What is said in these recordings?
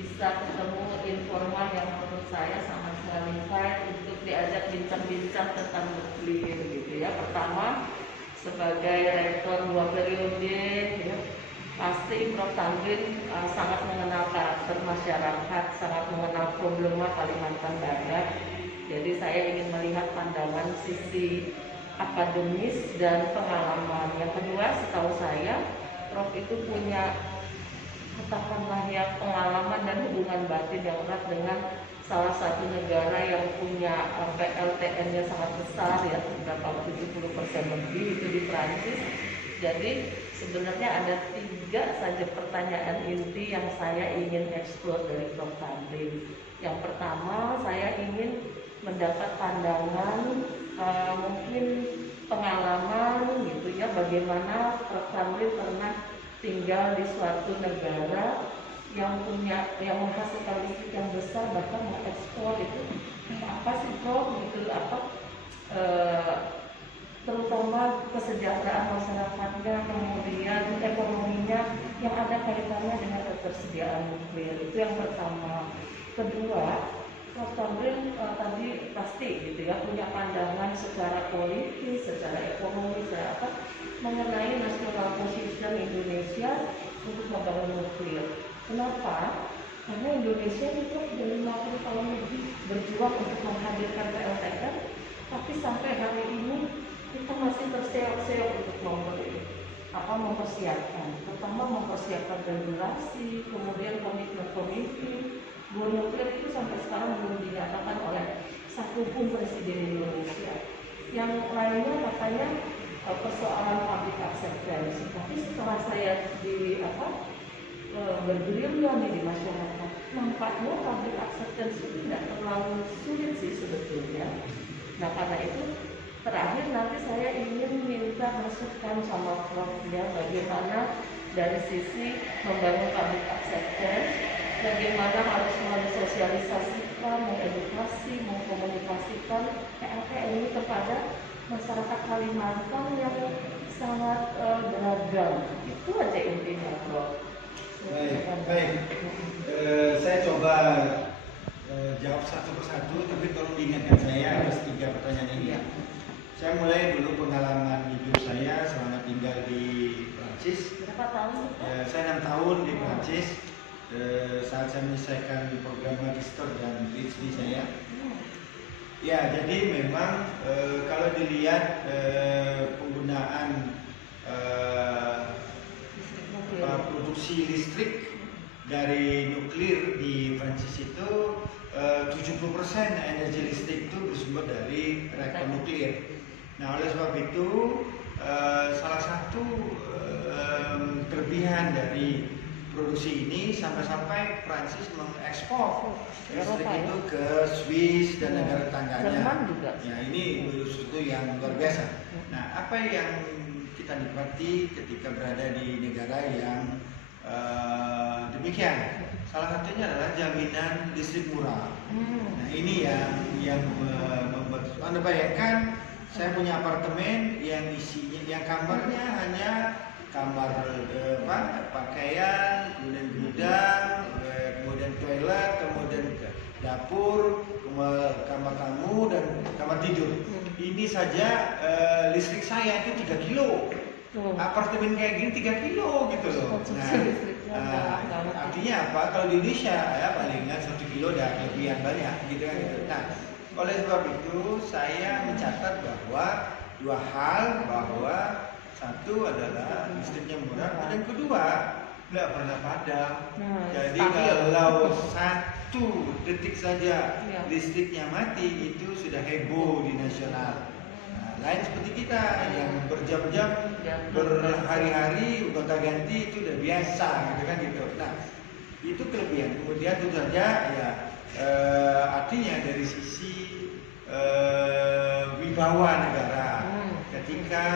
bisa ketemu informan yang menurut saya sangat qualified untuk diajak bincang-bincang tentang nuklir gitu ya. Pertama, sebagai rektor 2 periode ya, pasti Prof. Tamrin sangat mengenal karakter masyarakat, sangat mengenal problema Kalimantan Barat. Jadi saya ingin melihat pandangan sisi akademis dan pengalaman. Yang kedua, setahu saya Prof itu punya katakanlah ya pengalaman dan hubungan batin yang erat dengan salah satu negara yang punya PLTN-nya sangat besar ya, berapa 70% lebih itu di Prancis. Jadi sebenarnya ada 3 saja pertanyaan inti yang saya ingin eksplor dari Prof. Tamrin. Yang pertama, saya ingin mendapat pandangan mungkin pengalaman gitu ya, bagaimana Prof. Tamrin pernah tinggal di suatu negara yang menghasilkan listrik yang besar, bahkan mengekspor itu apa sih Prof gitu, terutama kesejahteraan masyarakatnya, kemudian ekonominya yang ada kaitannya dengan ketersediaan nuklir. Itu yang pertama. Kedua, Prof. Tamrin tadi pasti gitu ya punya pandangan secara politis, secara ekonomi, mengenai national position Indonesia untuk membangun nuklir. Kenapa? Karena Indonesia itu sudah 50 tahun lebih berjuang untuk menghadirkan PLTN, tapi sampai hari ini kita masih terseok-seok untuk mempersiapkan. Pertama, mempersiapkan regulasi, kemudian komitmen bahwa nuklir itu sampai sekarang belum dinyatakan oleh satupun presiden Indonesia. Yang lainnya katanya persoalan public acceptance. Tapi setelah saya bergerilya di masyarakat, nampaknya public acceptance itu tidak terlalu sulit sih sebetulnya. Nah karena itu terakhir nanti saya ingin minta masukan sama Prof ya, bagaimana dari sisi membangun public acceptance, bagaimana harus mensosialisasikan, mengedukasi, mengkomunikasikan PLTN ini kepada masyarakat Kalimantan yang sangat beragam. Itu aja intinya, Prof. Baik. Saya coba jawab satu persatu, tapi tolong diingatkan saya atas 3 pertanyaan ini. Saya mulai dulu pengalaman hidup saya selama tinggal di Prancis. Berapa tahun? Saya 6 tahun di Prancis. Saat saya menyelesaikan program magister dan PhD saya. Ya, jadi memang kalau dilihat penggunaan produksi listrik dari nuklir di Prancis itu 70% energi listrik itu bersumber dari reaktor nuklir. Nah, oleh sebab itu salah satu kelebihan dari produksi ini sampai-sampai Prancis mengekspor listrik itu ke Swiss dan negara tetangganya. Ya, ini sesuatu yang luar biasa. Nah, apa yang kita nikmati ketika berada di negara yang demikian? Salah satunya adalah jaminan listrik murah. Nah, ini yang membuat Anda bayangkan, saya punya apartemen yang isinya, yang kamarnya hanya kamar pakaian, kemudian gudang, kemudian toilet, kemudian dapur, kamar tamu dan kamar tidur. Ini saja listrik saya itu 3 kilo. Apartemen kayak gini 3 kilo gitu loh. Nah, artinya apa? Kalau di Indonesia ya palingan 1 kilo udah kelebihan banyak gitu kan gitu. Nah, oleh sebab itu saya mencatat bahwa 2 hal, bahwa satu adalah listriknya murah, dan yang kedua nggak pernah padam. Jadi kalau 1 detik saja listriknya mati itu sudah heboh di nasional. Nah, lain seperti kita yang berjam-jam, berhari-hari gonta-ganti itu udah biasa gitu kan gitu. Nah, itu kelebihan. Kemudian tentu saja ya artinya dari sisi wibawa negara. Ketika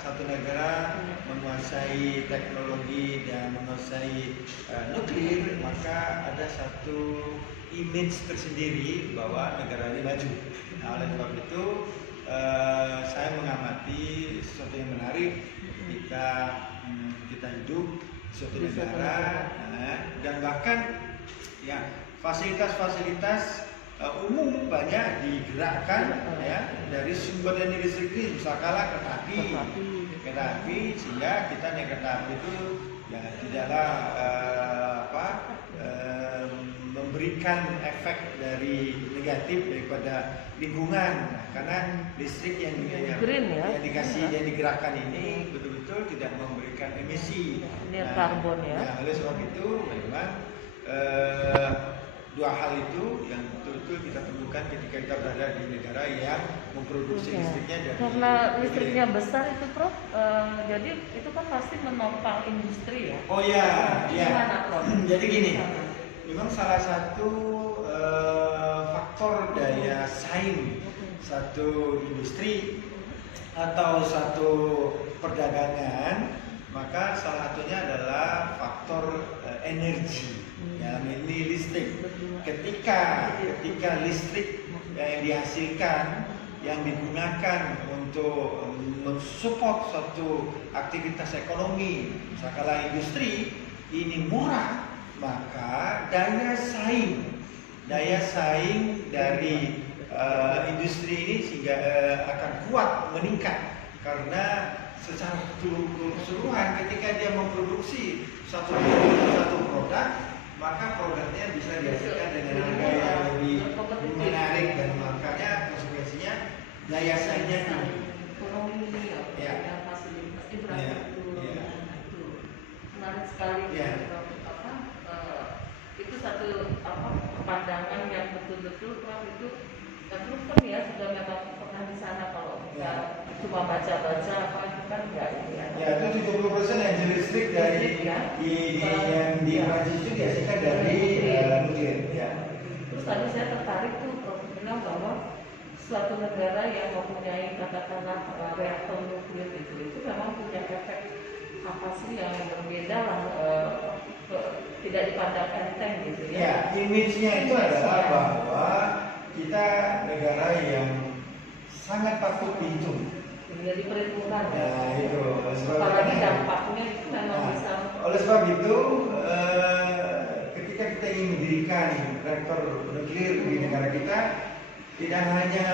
satu negara menguasai teknologi dan menguasai nuklir, maka ada satu image tersendiri bahwa negara ini maju. Nah, oleh sebab itu saya mengamati sesuatu yang menarik ketika kita hidup di suatu negara, dan bahkan ya fasilitas-fasilitas umum banyak digerakkan ya dari sumber energi listrik ini, misalkan kereta api, sehingga kita naik kereta api itu ya tidaklah memberikan efek dari negatif daripada lingkungan. Nah, karena listrik yang dikasih yang digerakkan ini betul-betul tidak memberikan emisi karbon ya. Nah, oleh sebab itu memang dua hal itu yang betul-betul kita temukan ketika kita berada di negara yang memproduksi listriknya dari karena listriknya besar itu Prof, jadi itu kan pasti menopang industri ya. Oh ya, Gimana, Prof? Jadi gini, memang salah satu faktor daya saing satu industri atau satu perdagangan, maka salah satunya adalah faktor energi, ya, ini listrik. Ketika listrik yang dihasilkan yang digunakan untuk mensupport suatu aktivitas ekonomi, misalkan industri ini murah, maka daya saing dari industri ini sehingga akan kuat meningkat, karena secara keseluruhan ketika dia memproduksi satu produk, maka produknya bisa dihasilkan dengan harga yang lebih menarik, dan makanya konsekuensinya daya saingnya tinggi. Ekonomi ya, fasilitas infrastruktur, menarik sekali. Itu satu pandangan yang betul-betul Prof itu proven ya, sudah memang pernah di sana. Kalau kita cuma baca-baca itu kan enggak ya. Ya, itu 70% energi listrik dari yang di Prancis itu dihasilkan dari nuklir. Ya. Terus tadi saya tertarik tuh Prof bilang bahwa suatu negara yang mempunyai katakanlah reaktor nuklir itu memang punya efek apa sih yang berbeda lah, tidak dipandang enteng gitu ya. Ya, image-nya itu adalah bahwa kita negara yang sangat patut dihitung. Jadi perhitungan ya. Itu. Apalagi dampaknya itu memang bisa. Oleh sebab itu, ketika kita ingin mendirikan reaktor nuklir di negara kita, tidak hanya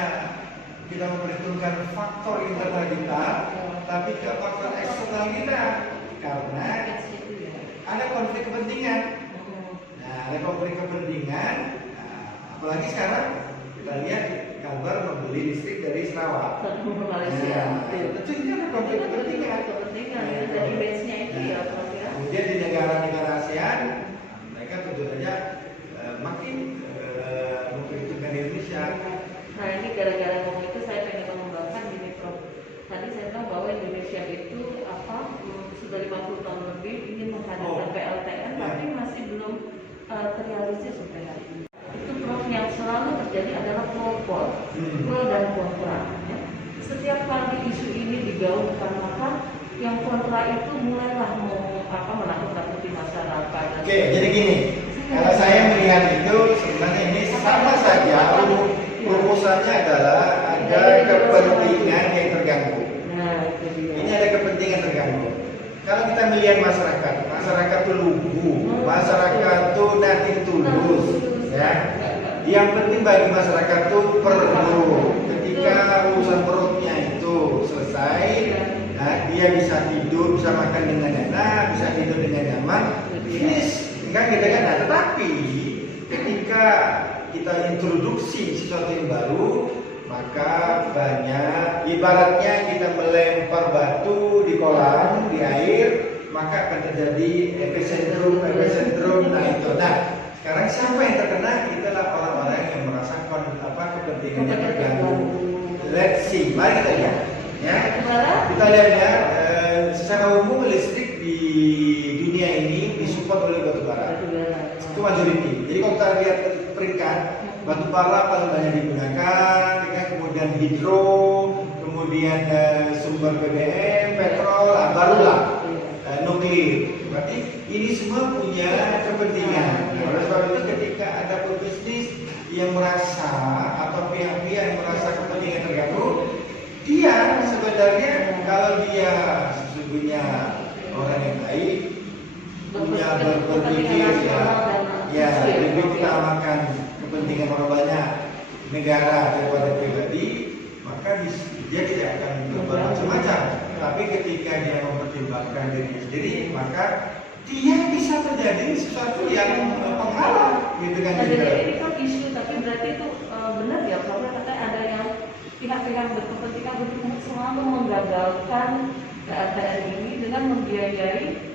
kita memperhitungkan faktor internal kita, tapi ke faktor eksternal kita, karena ada konflik kepentingan. Nah, ada konflik kepentingan. Apalagi sekarang kita lihat kabar membeli listrik dari Sarawak. Malaysia. Tentu ini ada konflik kepentingan. Jadi base-nya itu ya, Prof ya. Kemudian di negara-negara ASEAN, mereka tentu saja makin memperhitungkan Indonesia. Nah, ini gara-gara ngomong itu saya pengen mengembangkan gini, Prof. Tadi saya tahu bahwa Indonesia itu sudah 50 tahun lebih ingin menghadirkan PLTN, tapi masih belum terrealisasi sampai hari ini. Itu Prof yang selalu terjadi adalah pro dan kontra. Ya. Setiap kali isu ini digaungkan, maka yang kontra itu mulailah menakut-nakuti masyarakat. Oke, jadi gini, kalau saya melihat itu sebenarnya ini sama saja, rumusannya adalah ada kepentingan yang terganggu. Nah, itu dia. Ini ada kepentingan terganggu. Kalau kita melihat masyarakat itu lugu, masyarakat itu nanti tulus, ya. Yang penting bagi masyarakat itu perlu. Ketika urusan perutnya itu selesai, nah, dia bisa tidur, bisa makan dengan enak, bisa tidur dengan nyaman, finish, kan gitu kan. Nah, tetapi ketika kita introduksi sesuatu yang baru, maka banyak, ibaratnya kita melempar batu di kolam, di air, maka akan terjadi epicentrum. Nah itu. Nah, sekarang siapa yang terkena? Itulah orang-orang yang merasakan kepentingannya terganggu. Let's see, mari kita lihat. Ya, kita lihat ya. Secara umum listrik di dunia ini disupport oleh batu bara. Itu majority. Jadi kalau kita lihat peringkat, batu bara paling banyak digunakan, kemudian hidro, kemudian sumber BBM, petrol, barulah nuklir. Berarti ini semua punya kepentingan. Nah, oleh sebab itu ketika ada pebisnis yang merasa atau pihak-pihak yang merasa kepentingan terganggu, dia sebenarnya kalau dia sesungguhnya orang yang baik, punya berpikir ya, Ya, Setuju ya, lebih Prof, ya? utamakan kepentingan orang banyak negara daripada pribadi, maka dia tidak akan berbuat macam-macam. Tapi ketika dia mempertimbangkan dirinya sendiri, maka dia bisa terjadi sesuatu yang penghalang, gitu kan? Nah, gitu. jadi ini kan isu, tapi berarti itu benar ya, Prof, katanya ada yang pihak-pihak berkepentingan untuk selalu menggagalkan keadaan ini dengan membiayai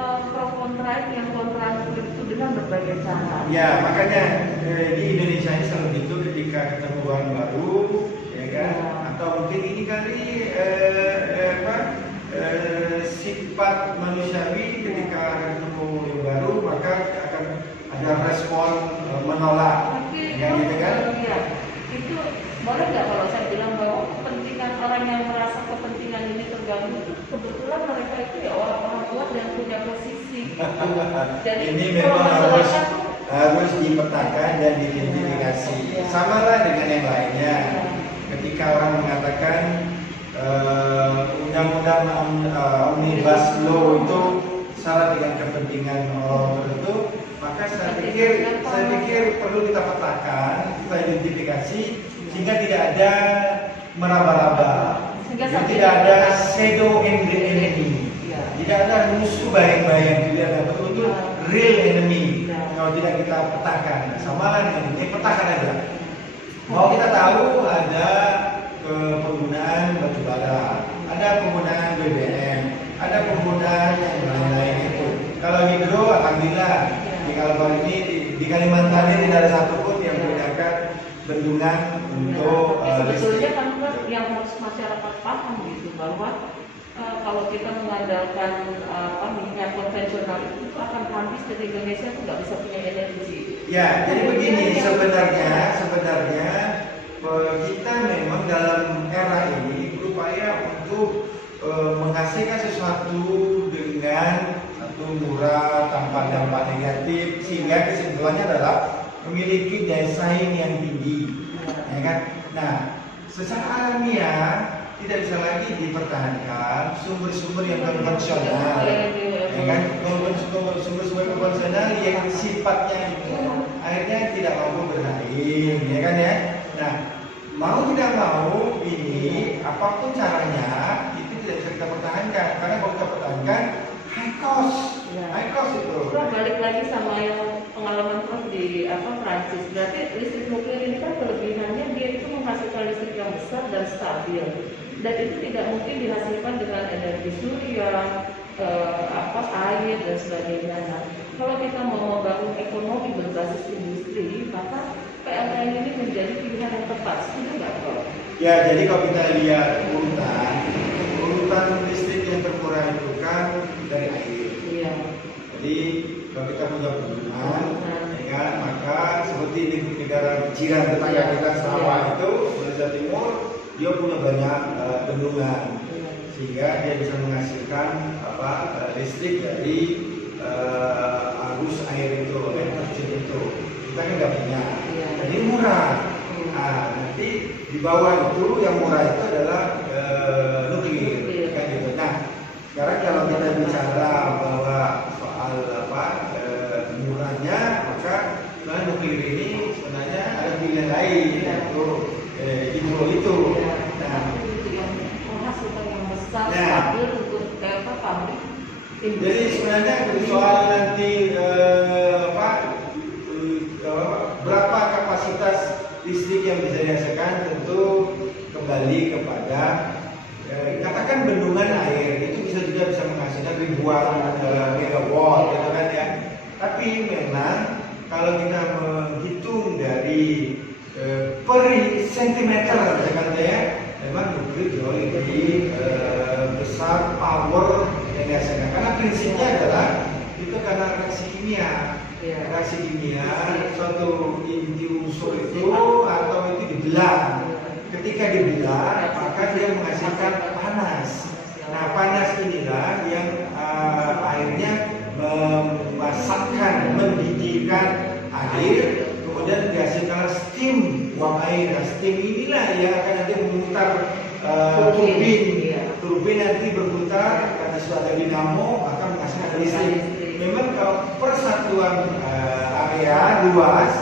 pro kontra yang kontra itu dengan berbagai cara. Ya, makanya di Indonesia ini selalu gitu ketika ketemu orang baru, ya kan? Atau mungkin ini kali sifat manusiawi ketika ketemu yang baru, maka akan ada respon menolak, Tapi ya gitu kan? iya, itu boleh nggak kalau saya bilang bahwa kepentingan orang yang merasa kepentingan ini terganggu itu kebetulan mereka itu ya orang-orang kuat dan punya posisi. Jadi Ini kalau memang masyarakat tuh harus dipetakan dan diidentifikasi. Ya. Sama lah dengan yang lainnya. Ketika orang mengatakan undang-undang omnibus law itu syarat dengan kepentingan orang tertentu, maka saya pikir perlu kita petakan, kita identifikasi sehingga tidak ada meraba-raba, Sehingga tidak ada shadow enemy, Ya. tidak ada musuh bayang-bayang, tidak ada betul-betul real enemy. Ya. Kalau tidak kita petakan, sama lah dengan ini, petakan aja. Mau kita tahu ada penggunaan batu bara, ada penggunaan BBM, ada penggunaan yang lain-lain itu. Kalau hidro, alhamdulillah di Kalbar ini di Kalimantan ini tidak ada satupun yang menggunakan bendungan untuk sebetulnya listrik. kan yang harus masyarakat paham gitu bahwa kalau kita mengandalkan minyak konvensional itu akan habis dan Indonesia itu nggak bisa punya energi. Ya, jadi begini sebenarnya kita memang dalam era ini berupaya untuk menghasilkan sesuatu dengan satu murah tanpa dampak negatif, sehingga kesimpulannya adalah memiliki daya saing yang tinggi, ya kan? Nah, secara alamiah tidak bisa lagi dipertahankan sumber-sumber yang konvensional, ya kan? Sumber-sumber konvensional yang sifatnya itu akhirnya tidak mampu bersaing, ya kan ya? Nah, mau tidak mau ini apapun caranya itu tidak bisa kita pertahankan, karena kalau kita pertahankan high cost itu. Prof, balik lagi sama yang pengalaman Prof di Prancis, berarti listrik nuklir ini kan kelebihannya dia itu menghasilkan listrik yang besar dan stabil, dan itu tidak mungkin dihasilkan dengan energi surya, air dan sebagainya. Nah, kalau kita mau membangun ekonomi berbasis industri, maka PLN ini menjadi pilihan yang tepat. Setuju nggak, Prof? Ya, jadi kalau kita lihat urutan listrik yang termurah itu kan dari air. Iya. Jadi kalau kita punya bendungan, ya kan, maka seperti di negara jiran tetangga kita Sarawak itu, Indonesia Timur, dia punya banyak bendungan, sehingga dia bisa menghasilkan listrik dari arus air itu, air terjun itu. Kita kan nggak punya, jadi murah. Nah, nanti di bawah itu yang murah itu adalah nuklir, kan gitu. Nah, sekarang kalau kita bicara bahwa soal murahnya, maka sebenarnya nuklir ini sebenarnya ada pilihan lain, yaitu hidro itu. Nah, menghasilkan yang besar, Nah. stabil untuk pabrik. jadi sebenarnya soal nanti berapa kapasitas listrik yang bisa dihasilkan tentu kembali kepada katakan bendungan air itu bisa menghasilkan ribuan megawatt, gitu kan ya. Tapi memang kalau kita menghitung dari per sentimeter, ya, memang nuklir jauh lebih besar power yang dihasilkan. Karena prinsipnya adalah itu karena reaksi kimia. Reaksi kimia, suatu inti unsur itu atau itu dibelah. Ketika dibelah, maka dia menghasilkan panas. Nah, panas inilah yang akhirnya memasakkan, mendidihkan air, kemudian dihasilkan steam uap air. Nah, steam inilah yang akan nanti memutar turbin. Turbin nanti berputar karena sudah ada dinamo akan menghasilkan listrik. memang kalau persatuan area luas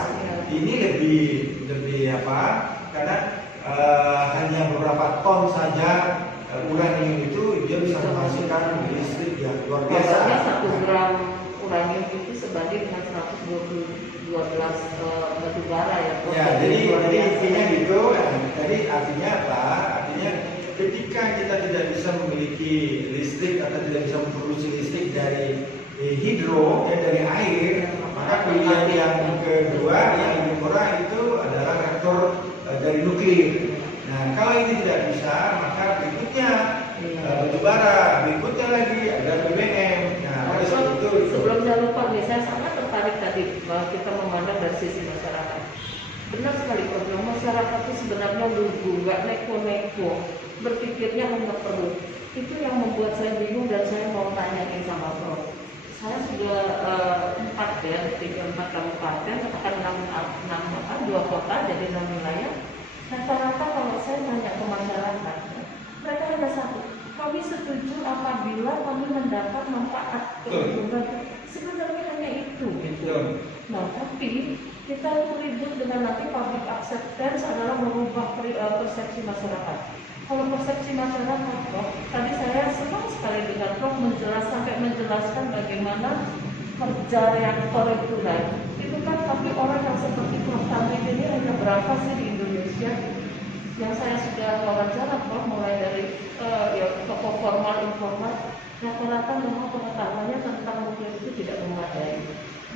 ini lebih apa? Karena hanya beberapa ton saja uranium itu dia bisa menghasilkan listrik yang luar biasa. Biasanya 1 gram uranium itu sebanding dengan 112 batu bara ya. Ya, jadi intinya gitu. Jadi artinya apa? Artinya ketika kita tidak bisa memiliki listrik atau tidak bisa memproduksi listrik dari hidro, dari air, maka pilihan yang kedua yang lebih murah itu adalah reaktor dari nuklir. Nah, kalau ini tidak bisa, maka berikutnya batu bara, berikutnya lagi ada BBM. Nah, oleh sebab itu. Sebelum saya lupa nih, saya sangat tertarik tadi bahwa kita memandang dari sisi masyarakat. Benar sekali problem masyarakat itu sebenarnya lugu, nggak neko-neko, berpikirnya hanya perut. Itu yang membuat saya bingung dan saya mau tanyain sama Prof. Saya sudah 4 kabupaten, katakan 2 kota, jadi 6 wilayah. Rata-rata kalau saya tanya ke masyarakat, mereka hanya satu. Kami setuju apabila kami mendapat manfaat keuntungan. Sebenarnya hanya itu, gitu. Nah, tapi kita itu ribut dengan nanti public acceptance adalah merubah persepsi masyarakat. Kalau persepsi masyarakat, Prof, tadi saya senang sekali dengan Prof sampai menjelaskan bagaimana kerja reaktor itu kan. Itu kan tapi orang yang seperti Prof Tamrin ini hanya berapa sih di Indonesia? Yang saya sudah wawancara Prof, mulai dari toko formal informal, rata-rata memang pengetahuannya tentang nuklir itu tidak memadai.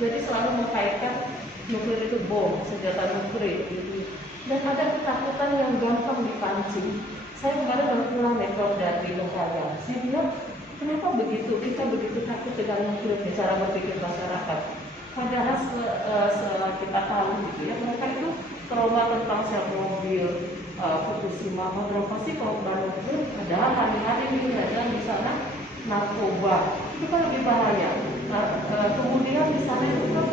Jadi selalu mengkaitkan nuklir itu bom, senjata nuklir gitu. Dan ada ketakutan yang gampang dipancing. Saya kemarin baru pulang dari Bengkayang. Saya bilang, kenapa begitu? Kita begitu takut dengan nuklir, cara berpikir masyarakat. Padahal setelah kita tahu gitu ya, mereka itu trauma tentang Chernobyl, Fukushima, berapa sih kalau nuklir? Padahal hari-hari ini ada di sana narkoba, itu kan lebih bahaya. Kemudian di sana itu kan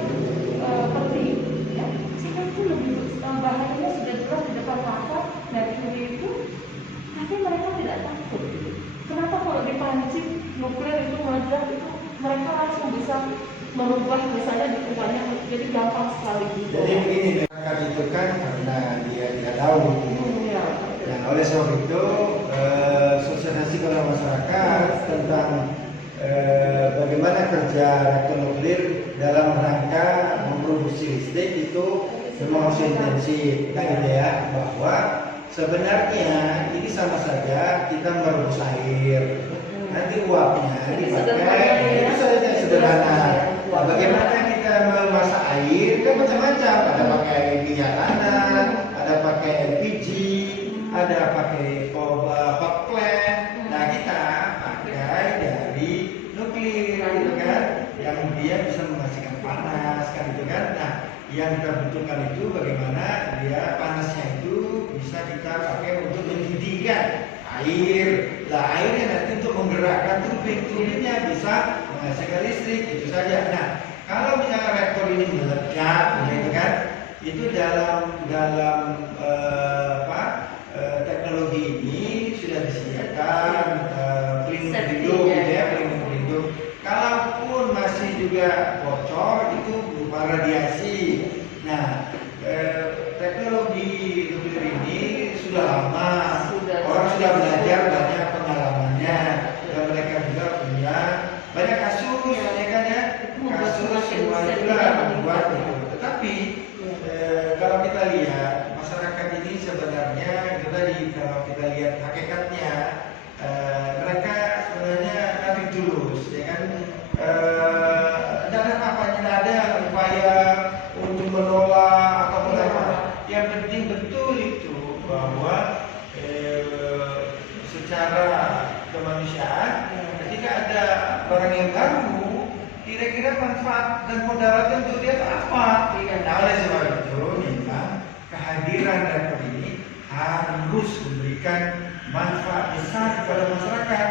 penting, ya, sehingga itu lebih bahayanya sudah jelas di depan mata. Mercury itu, tapi mereka tidak takut. Kenapa kalau dipancing nuklir itu meledak itu mereka langsung bisa merubah misalnya di tempatnya, jadi gampang sekali gitu. Jadi begini, masyarakat itu kan karena dia tidak tahu. Nah, oleh sebab itu sosialisasi kepada masyarakat tentang bagaimana kerja reaktor nuklir dalam rangka memproduksi listrik itu memang harus intensif, kan gitu ya, bahwa sebenarnya ini sama saja kita merebus air, nanti uapnya dipakai, itu saja sederhana. Nah, bagaimana kita memasak air kan macam-macam, ada pakai minyak tanah, ada pakai LPG, ada pakai hot plate. Nah, kita pakai dari nuklir gitu kan, yang dia bisa menghasilkan panas kan gitu kan. Nah, yang kita butuhkan itu bagaimana dia panasnya itu bisa kita pakai untuk mendidihkan air. Lah, airnya nanti untuk menggerakkan turbinnya bisa menghasilkan listrik, itu saja. Nah, kalau misalnya reaktor ini meledak, gitu kan, itu dalam teknologi ini sudah disediakan pelindung gitu ya, pelindung. Kalaupun masih juga bocor itu berupa radiasi. Nah, teknologi nuklir ini sudah lama, orang sudah belajar banyak pengalamannya, dan mereka juga punya banyak kasus, ya kan ya, kasus semua itulah membuat itu. Tetapi kalau kita lihat masyarakat ini sebenarnya itu tadi, kalau kita lihat hakikatnya mereka sebenarnya nabi tulus, ya kan, dan apa-apanya ada upaya untuk menolak atau apa. Yang penting betul itu bahwa secara kemanusiaan ketika ada barang yang baru, kira-kira manfaat dan mudaratnya untuk dia itu apa? Nah, oleh sebab itu memang kehadiran reaktor ini harus memberikan manfaat besar kepada masyarakat.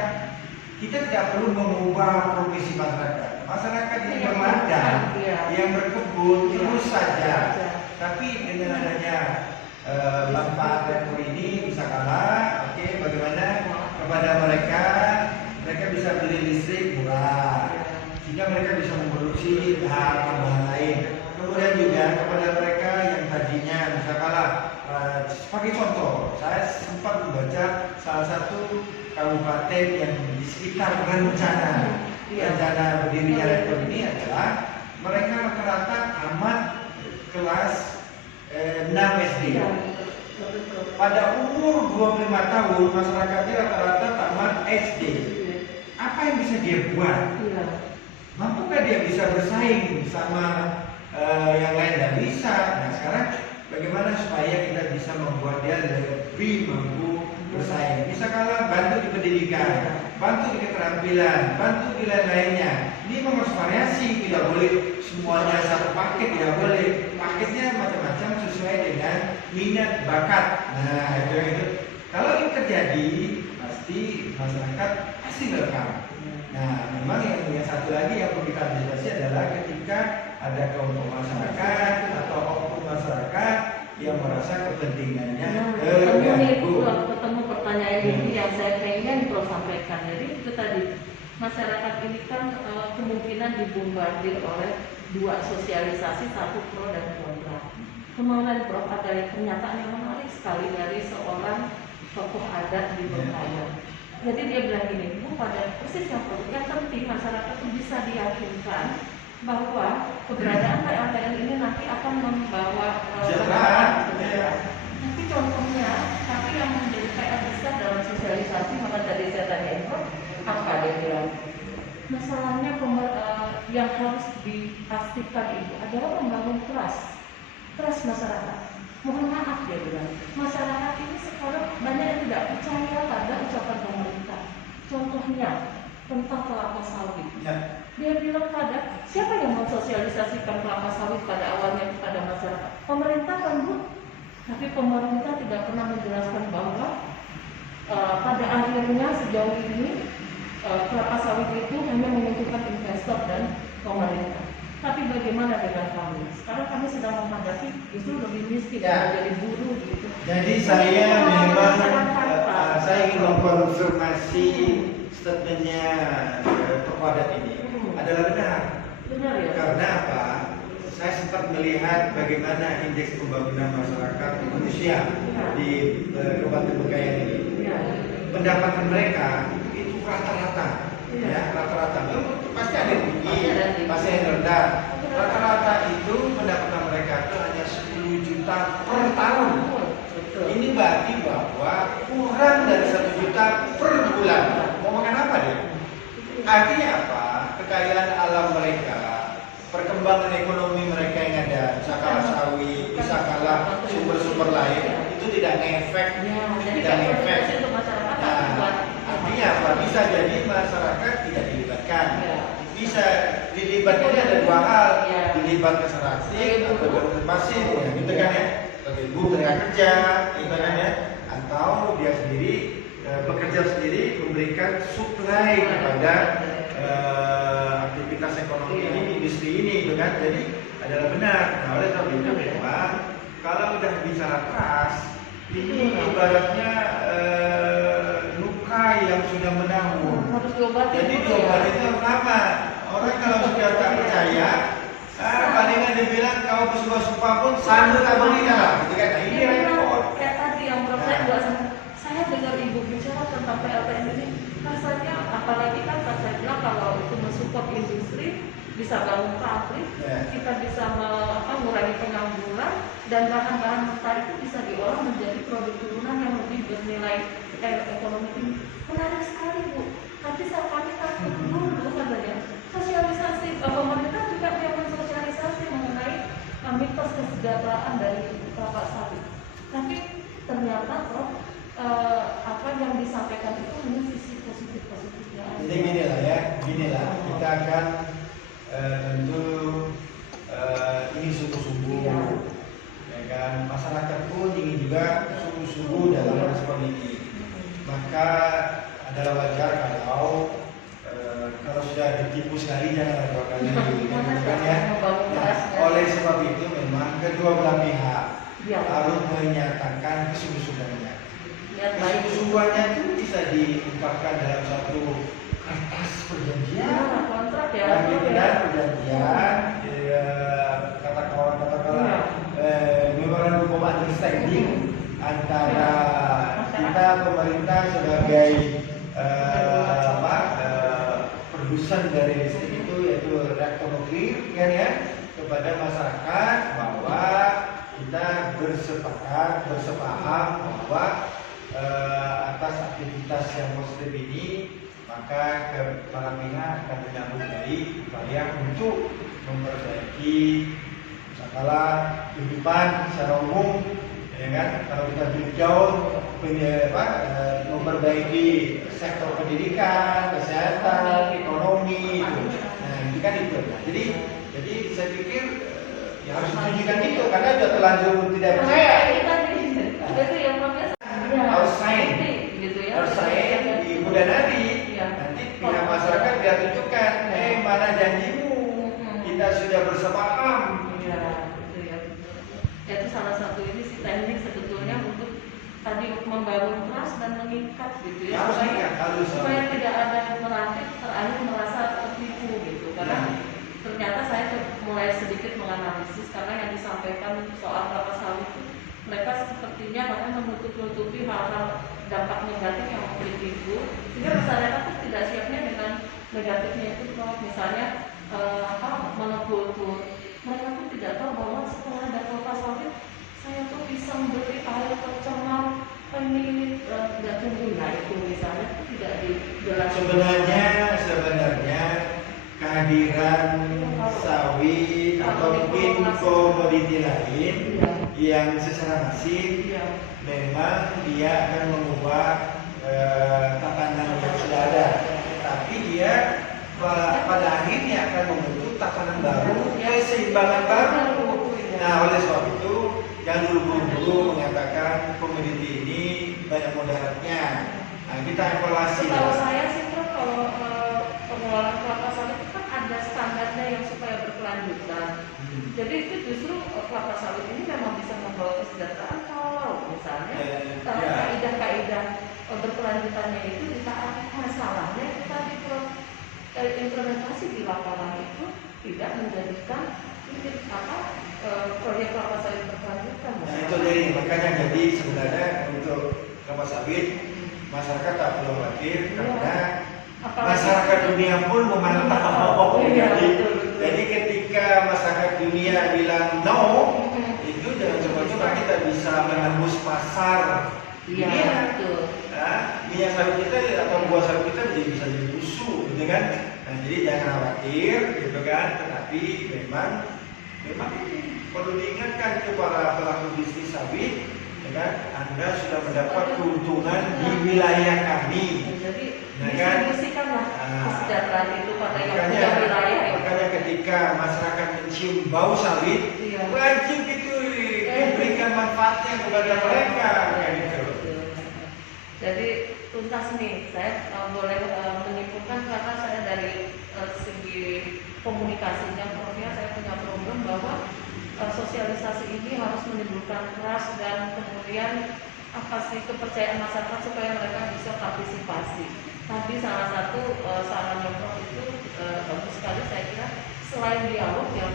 Kita tidak perlu mengubah profesi masyarakat. Masyarakat yang berladang, yang berkebun terus saja. Tapi dengan adanya manfaat reaktor ini bisa kalah. Oke, bagaimana kepada mereka bisa beli listrik murah, sehingga mereka bisa ngurusi hal tambahan lain. Kemudian juga kepada mereka yang tadinya misalkan sebagai contoh, saya sempat membaca salah satu kabupaten yang di sekitar rencana berdirinya rektor ini adalah mereka rata-rata tamat kelas 6 SD. Pada umur 25 tahun masyarakatnya rata-rata tamat SD. Apa yang bisa dia buat? Mampukah dia bisa bersaing sama yang lain? Tidak bisa. Nah sekarang bagaimana supaya kita bisa membuat dia lebih mampu bersaing? Bisa kalah bantu di pendidikan, bantu di keterampilan, bantu di lain-lainnya. Ini memang harus variasi, tidak boleh semuanya satu paket, tidak boleh. Paketnya macam-macam sesuai dengan minat bakat. Nah itu. Kalau ini terjadi, pasti masyarakat pasti welcome. Nah memang yang satu lagi yang perlu kita antisipasi adalah ketika ada kelompok masyarakat atau oknum masyarakat yang merasa kepentingannya ketemu pertanyaan ini yang saya pengen Prof sampaikan. Jadi itu tadi masyarakat ini kan kemungkinan dibombardir oleh dua sosialisasi, satu pro dan kontra. Kemarin Prof ada pernyataan yang menarik sekali dari seorang tokoh adat di Bengkayang. Jadi dia bilang gini, pada persis yang penting masyarakat itu bisa diyakinkan bahwa keberadaan PLTN ini nanti akan membawa nanti contohnya, tapi yang menjadi PR besar dalam sosialisasi, maka tadi saya tanya Prof, apa dia bilang? Masalahnya yang harus dipastikan itu adalah membangun trust masyarakat. Mohon maaf dia bilang, masyarakat ini sekarang banyak yang tidak percaya pada ucapan pemerintah. Contohnya tentang kelapa sawit. Dia bilang pada siapa yang mensosialisasikan kelapa sawit pada awalnya kepada masyarakat? Pemerintah kan Bu, tapi pemerintah tidak pernah menjelaskan bahwa pada akhirnya sejauh ini kelapa sawit itu hanya menguntungkan investor dan pemerintah. Tapi bagaimana dengan kami? Sekarang kami sedang menghadapi justru lebih miskin, menjadi buruh gitu. Jadi saya memang saya ingin mengkonfirmasi statementnya tokoh adat ini adalah benar. Benar ya. Karena apa? Saya sempat melihat bagaimana indeks pembangunan masyarakat manusia di Kabupaten Bengkayang ini. Pendapatan mereka itu rata-rata. Ya, rata-rata pasti ada yang tinggi, pasti ada yang rendah. Rata-rata itu pendapatan mereka itu hanya 10 juta per tahun. Ini berarti bahwa kurang dari 1 juta per bulan. Mau makan apa dia? Artinya apa? Kekayaan alam mereka, perkembangan ekonomi mereka yang ada, misalkan sawit, misalkan sumber-sumber lain, itu tidak ngefek, tidak ngefek. Artinya apa? Bisa jadi masyarakat tidak dilibatkan. Bisa dilibatkan ada dua hal, dilibatkan secara aktif atau berpartisipasi, gitu kan ya? Sebagai ibu tenaga kerja, gitu kan ya? Atau dia sendiri bekerja sendiri memberikan supply kepada aktivitas ekonomi ini, industri ini, gitu kan? Jadi adalah benar. Nah oleh sebab itu memang kalau udah bicara trust, ini ibaratnya luka yang sudah menahun. Jadi diobat itu lama. Orang kalau sudah tak percaya, palingan dia bilang kau bersumpah pun sambut tak berikan. Gitu kan? Nah, ini repot. Kayak tadi yang Prof saya dengar Ibu bicara tentang PLTN ini, rasanya apalagi kan saya bilang kalau itu mensupport industri, bisa bangun pabrik, kita bisa mengurangi pengangguran, dan bahan-bahan mentah itu bisa diolah menjadi produk turunan yang lebih bernilai ekonomi tinggi. Menarik sekali Bu. Tapi kami takut dulu katanya sosialisasi pemerintah juga yang mensosialisasi mengenai mitos kesejahteraan dari kelapa sawit. Tapi ternyata Prof apa yang disampaikan itu hanya sisi positifnya. Jadi ginilah kita akan tentu ini sungguh-sungguh, ya kan? Masyarakat pun ingin juga sungguh-sungguh dalam respon ini. Maka adalah wajar kalau sudah ditipu sekali jangan dua kali kan ya. Nah, oleh sebab itu memang kedua belah pihak harus menyatakan kesungguh-sungguhannya. Kesungguh-sungguhannya itu bisa diungkapkan dalam satu kertas perjanjian. ya. Pembicaraan perjanjian, katakanlah memorandum of understanding antara kita pemerintah sebagai produsen dari listrik itu yaitu reaktor nuklir kan ya, kepada masyarakat bahwa kita bersepaham bahwa atas aktivitas yang positif ini maka para pihak akan menyambut baik upaya untuk memperbaiki skala kehidupan secara umum, ya kan? Kalau kita tinjau memperbaiki sektor pendidikan, kesehatan, ekonomi, itu. Nah, itu kan itu. Jadi saya pikir ya harus ditunjukkan itu karena sudah terlanjur tidak percaya. Itu yang makanya Harus sign, gitu ya. harus sign di Ibu dan Adi. Nanti pihak masyarakat biar tunjukkan, mana janjimu? Kita sudah bersepaham. Iya, gitu ya. Itu salah satu ini si teknik sebetulnya untuk tadi membangun trust dan mengikat gitu ya. Supaya tidak ada merantik terakhir merasa tertipu gitu. Karena ternyata saya mulai sedikit menganalisis karena yang disampaikan soal kelapa sawit itu mereka sepertinya bahkan menutup-nutupi hal-hal dampak negatif yang mengkritik itu, sehingga masyarakat itu tidak siapnya dengan negatifnya itu. Kalau misalnya monokultur, mereka pun tidak tahu bahwa setelah ada kelapa sawit saya tuh bisa memberi air tercemar ini tidak tumbuh. Nah itu misalnya itu tidak dijelaskan. Sebenarnya kehadiran sawit atau mungkin komoditi lain yang secara masif memang dia akan mengubah tatanan yang sudah ada, tapi dia pada akhirnya akan membentuk tatanan baru, keseimbangan baru. Nah, oleh sebab itu jangan dulu-dulu mengatakan komoditi ini banyak mudaratnya. Nah, kita evaluasi. Kalau saya sih kalau pengelolaan kelapa sawit itu kan ada standarnya yang supaya berkelanjutan. Jadi itu justru kelapa sawit ini memang bisa membawa kesejahteraan kalau misalnya kaidah-kaidah berkelanjutannya itu ditaati. Masalahnya kita implementasi di lapangan itu tidak menjadikan proyek kelapa sawit berkelanjutan. Nah itu makanya jadi sebenarnya untuk kelapa sawit masyarakat tak perlu khawatir karena masyarakat dunia pun memantau. Jadi ketika masyarakat dunia bilang no, itu jangan coba-coba kita bisa menembus pasar. Iya, betul. Minyak sawit kita atau buah sawit kita bisa jadi busuk, gitu kan? Nah, jadi jangan khawatir, gitu kan? Tetapi memang perlu diingatkan kepada pelaku bisnis sawit, ya kan? Anda sudah mendapat keuntungan di wilayah kami. Jadi kan? distribusikanlah kesejahteraan itu pada yang punya wilayah. Makanya ketika masyarakat mencium bau sawit, wajib itu diberikan manfaatnya kepada mereka, kayak gitu. Jadi tuntas nih, saya boleh menyimpulkan karena saya dari segi komunikasinya, saya punya program bahwa sosialisasi ini harus menimbulkan trust dan kemudian kepercayaan masyarakat supaya mereka bisa partisipasi. Tadi salah satu sarannya Prof itu bagus sekali saya kira. Selain dialog yang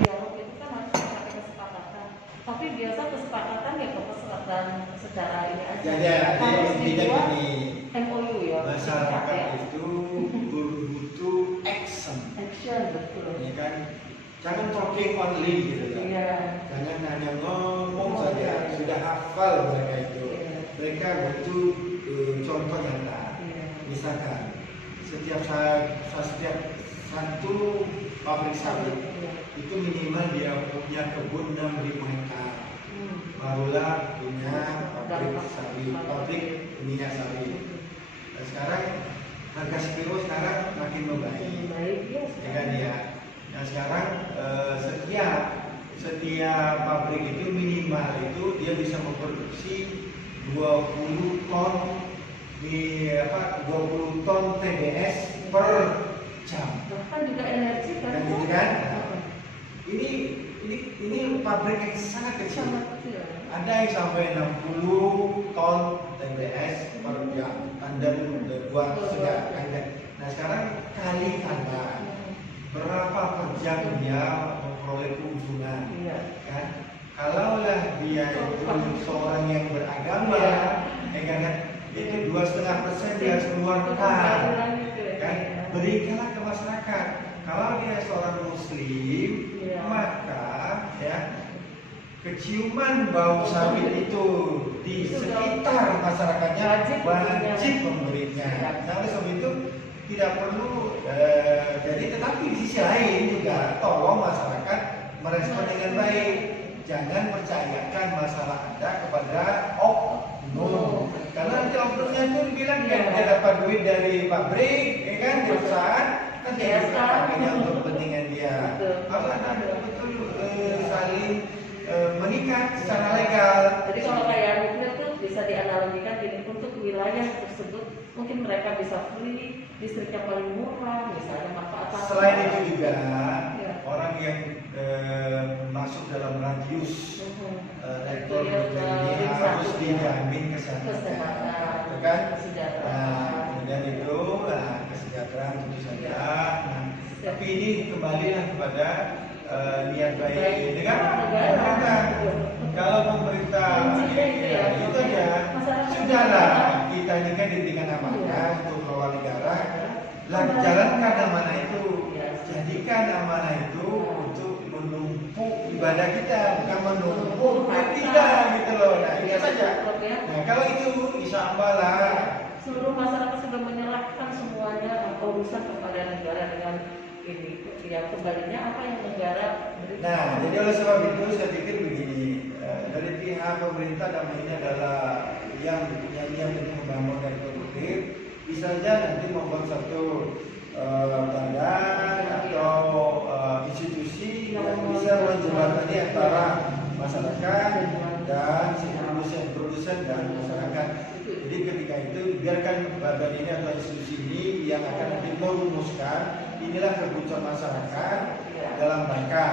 dialog itu kan harus pakai kesepakatan. Tapi biasa kesepakatan ya kesepakatan secara ini aja. Harus dibuat MOU ya. Masyarakat itu butuh action. Action betul. Ya kan? Jangan talking only gitu kan. Iya. Jangan hanya ngomong saja. Sudah hafal mereka itu. Mereka butuh contoh nyata. Misalkan setiap satu pabrik sawit itu minimal dia punya kebun 6.000 hektar. Barulah punya pabrik sawit, pabrik minyak sawit. Dan sekarang harga spiro sekarang makin membaik, ya kan ya. Nah sekarang setiap pabrik itu minimal itu dia bisa memproduksi 20 ton 20 ton TBS per jam. Bahkan juga energi kan? Gitu kan? Ini pabrik yang sangat kecil. Ada yang sampai 60 ton TBS per jam. Anda buat sejak Nah sekarang kalikanlah berapa per jam dia memperoleh keuntungan, Iya. kan? Kalaulah dia itu seorang yang beragama, ya kan? Itu 2,5% dia harus keluarkan, kan? Berikanlah ke masyarakat. Kalau dia seorang muslim, maka ya keciuman bau sawit itu di sekitar masyarakatnya wajib memberinya. Nah oleh sebab itu tidak perlu jadi, tetapi di sisi lain juga tolong masyarakat merespon dengan baik. Jangan percayakan masalah Anda kepada oknum, karena nanti oknumnya itu bilang kan dia dapat duit dari pabrik, ya kan, di perusahaan, kan dia bisa pakainya untuk kepentingan dia. Kalau Anda betul saling mengikat secara legal. Jadi kalau kayak nuklir tuh bisa dianalogikan gini, untuk wilayah tersebut mungkin mereka bisa free, listriknya paling murah, misalnya manfaat. Selain itu juga orang yang masuk dalam radius rektor ini harus dijamin kesehatan, kan? Nah, kemudian itu kesejahteraan tentu saja. Nah, tapi ini kembalilah kepada niat baik dengan pemerintah. Kalau pemerintah itu aja sudahlah, kita ini kan diberikan amanah untuk kelola negara, jalankan amanah itu, jadikan amanah itu untuk menumpuk ibadah kita, bukan menumpuk kita gitu loh. Nah itu saja. Nah kalau itu insya Allah lah seluruh masyarakat sudah menyerahkan semuanya urusan kepada negara dengan ini, yang kembalinya apa yang negara berikan. Nah jadi oleh sebab itu saya pikir begini, dari pihak pemerintah dalam ini adalah yang punya niat untuk membangun dan produktif, bisa saja nanti membuat satu badan atau institusi yang bisa menjembatani antara masyarakat dan si produsen dan masyarakat. Jadi ketika itu biarkan badan ini atau institusi ini yang akan nanti merumuskan inilah kebutuhan masyarakat dalam rangka,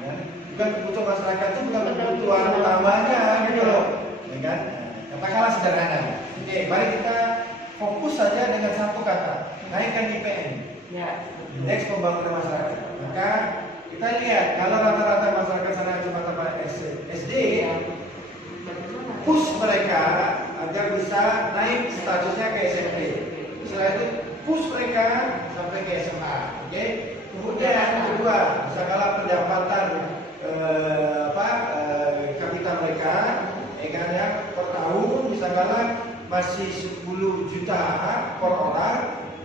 ya. Bukan kebutuhan masyarakat itu bukan kebutuhan utamanya gitu loh, ya kan? Katakanlah sederhana. Oke, mari kita fokus saja dengan satu kata, naikkan IPM, indeks pembangunan masyarakat. Maka kita lihat kalau rata-rata masyarakat sana cuma dapat SD, push mereka agar bisa naik statusnya ke SMP. Setelah itu push mereka sampai ke SMA. Oke. Kemudian yang kedua, misalnya pendapatan kapital mereka, ya, per tahun misalnya masih 10 juta per orang,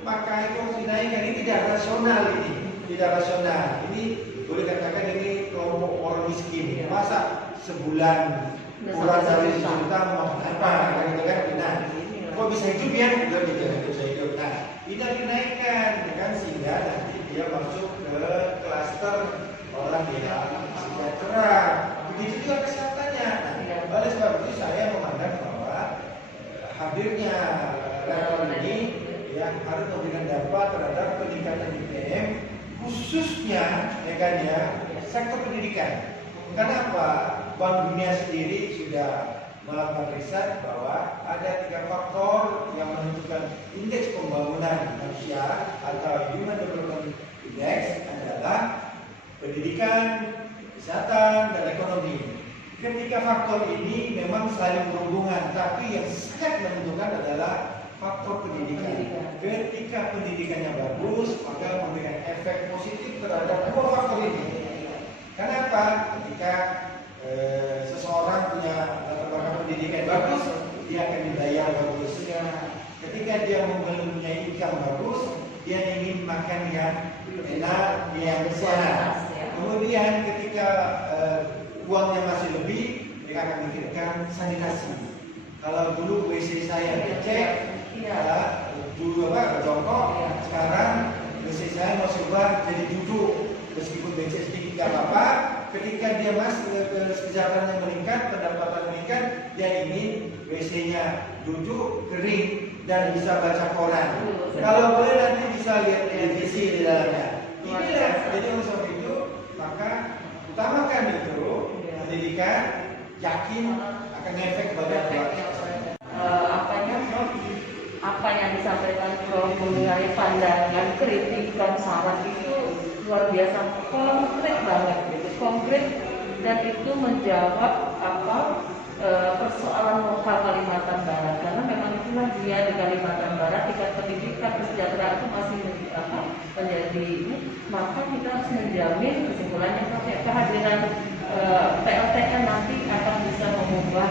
maka itu harus dinaikkan. Ini tidak rasional ini, tidak rasional. Ini boleh katakan ini kelompok orang miskin. Masa sebulan kurang dari 1 juta mau apa? Nah, kok bisa hidup ya? Bisa hidup. Nah, ini dinaikkan, kan, sehingga nanti dia masuk ke klaster orang yang sejahtera. Begitu juga kesehatannya. Nah, oleh sebab itu saya memandang bahwa hadirnya rektor ini ya harus memberikan dampak terhadap peningkatan IPM, khususnya ya kan ya sektor pendidikan. Kenapa? Bank Dunia sendiri sudah melakukan riset bahwa ada 3 faktor yang menentukan indeks pembangunan manusia atau Human Development Index adalah pendidikan, kesehatan, dan ekonomi. Ketika faktor ini memang saling berhubungan, tapi yang sangat menentukan adalah faktor pendidikan. Ketika pendidikannya bagus, maka memberikan efek positif terhadap 2 faktor ini. Kenapa? Ketika seseorang punya latar belakang pendidikan bagus, dia akan dibayar bagus. Ketika dia mempunyai income bagus, dia ingin makan yang enak, yang sehat. Kemudian ketika uangnya masih lebih, dia akan memikirkan sanitasi. Kalau dulu WC saya becek, dulu jongkok, sekarang WC saya mau coba jadi duduk, meskipun becek sedikit nggak apa-apa. Ketika dia masuk ke kesejahteraannya meningkat, pendapatan meningkat, dia ingin WC-nya duduk, kering, dan bisa baca koran. Kalau boleh nanti bisa lihat televisi di dalamnya. Inilah, jadi oleh sebab itu, maka utamakan itu pendidikan, yakin akan efek pada apa apa yang disampaikan Prof mengenai pandangan, kritikan, saran itu luar biasa konkret banget gitu, konkret, dan itu menjawab persoalan lokal Kalimantan Barat, karena memang itulah dia di Kalimantan Barat tingkat pendidikan kesejahteraan itu masih menjadi ini, maka kita harus menjamin kesimpulannya kehadiran PLTN nanti akan bisa mengubah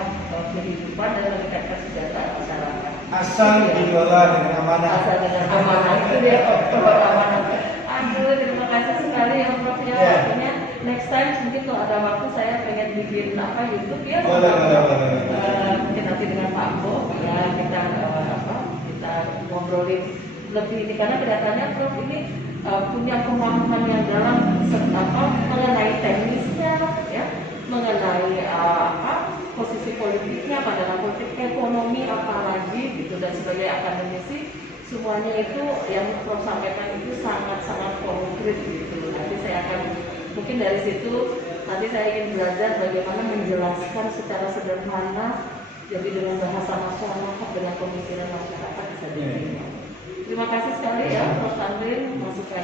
kehidupan dan meningkatkan kesejahteraan masyarakat. Asal dikelola dengan amanah. Asal dengan amanah itu dia amanah. Aduh, terima kasih sekali ya Prof ya. Waktunya next time mungkin kalau ada waktu saya pengen bikin YouTube ya. Mungkin nanti dengan Pak Bo ya kita kita ngobrolin lebih ini, karena kelihatannya Prof ini punya kemampuan yang dalam mengenai teknisnya ya, mengenai posisi politiknya, pandangan politik, ekonomi apalagi gitu, dan sebagai akademisi semuanya itu yang Prof sampaikan itu sangat-sangat konkret gitu. Nanti saya akan mungkin dari situ nanti saya ingin belajar bagaimana menjelaskan secara sederhana, jadi dengan bahasa masyarakat, dengan pemikiran masyarakat bisa diterima. Terima kasih sekali ya Prof Sandrin masukan.